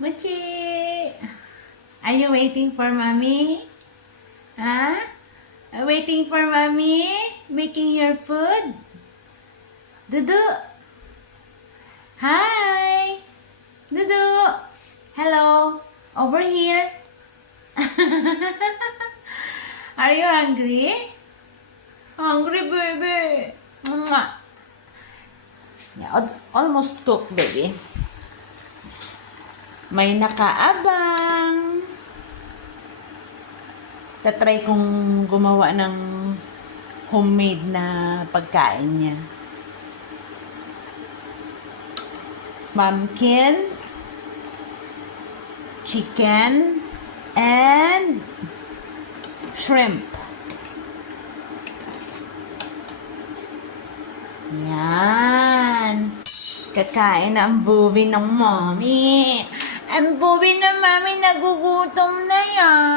Mochi! Are you waiting for mommy? Huh? Waiting for mommy? Making your food? Dudu! Hi! Dudu! Hello! Over here! Are you hungry? Hungry, baby! Mwah. Yeah, almost cooked, baby. May nakaabang. Tatry kong gumawa ng homemade na pagkain niya. Pumpkin, chicken, and shrimp. Yan. Kakain na ang bubi ng mommy. Ang bubi ng mommy nagugutom na yan.